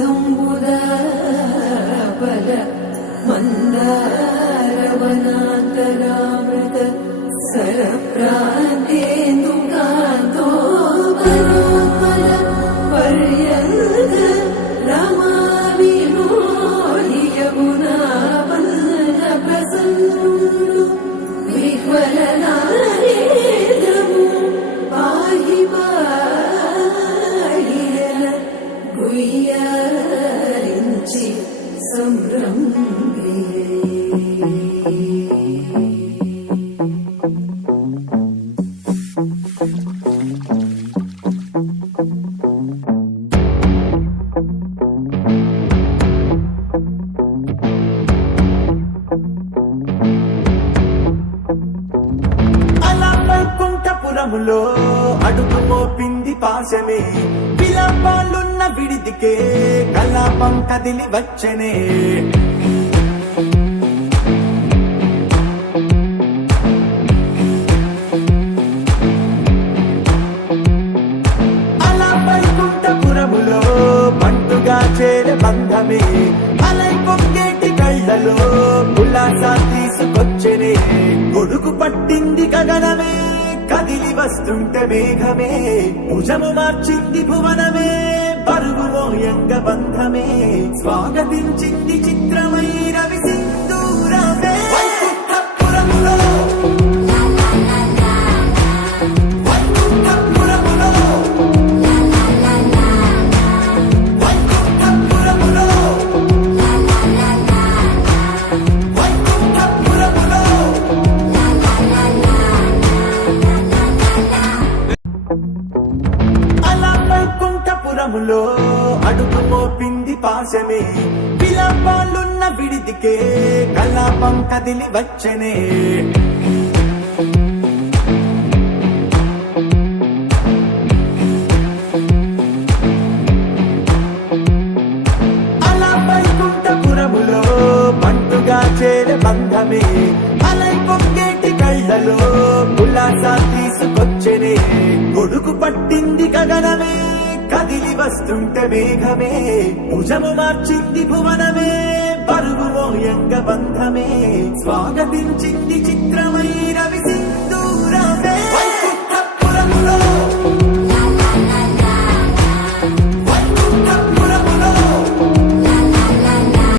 మందంబుదాపద మందారవనాంతరామృత సరప్రాంతేందుకాంతో పరోపల పర్యంత రమా వినోది యమునా వల్లభ ప్రసన్నుడు విహ్వలనారేంద్రము పాహి పాడియన గుయ్యారించి సంభ్రమే. వైకుంఠపురములో అడుగు మోపింది పాశమే, విలాపాలున్న విడిదికే కలాపం కదిలి వచ్చనే. అలా వైకుంఠపురములో పంటుగా చేరే బంధమే, అలై పొంగేటి కళ్ళలో ఉల్లాసా తీసుకొచ్చనే. గొడుగు పట్టింది గగనమే, కదిలి వస్తుంటే మేఘమే, భుజము మార్చింది భువనమే, పరుగు మోయంగ బంధమే, స్వాగతించింది చిత్రమై రవి సింధూరమే. వైకుంఠపురములో వైకుంఠపురములో వైకుంఠపురములో వైకుంఠపురములో అలా వైకుంఠపురములో అడుగు మోపింది పాశమే, విలాపాలున్న విడిదికే కలాపం కదిలి వచ్చనే. అలా వైకుంఠపురములో పంటుగా చేరే బంధమే, అలై పొంగేటి కళ్ళలో ఉల్లాసా తీసుకొచ్చనే. గొడుగు పట్టింది గగనమే, కదిలి వస్తుంటే మేఘమే, భుజము మార్చింది భువనమే, పరుగు మోయంగ బంధమే, స్వాగతించింది చిత్రమై రవి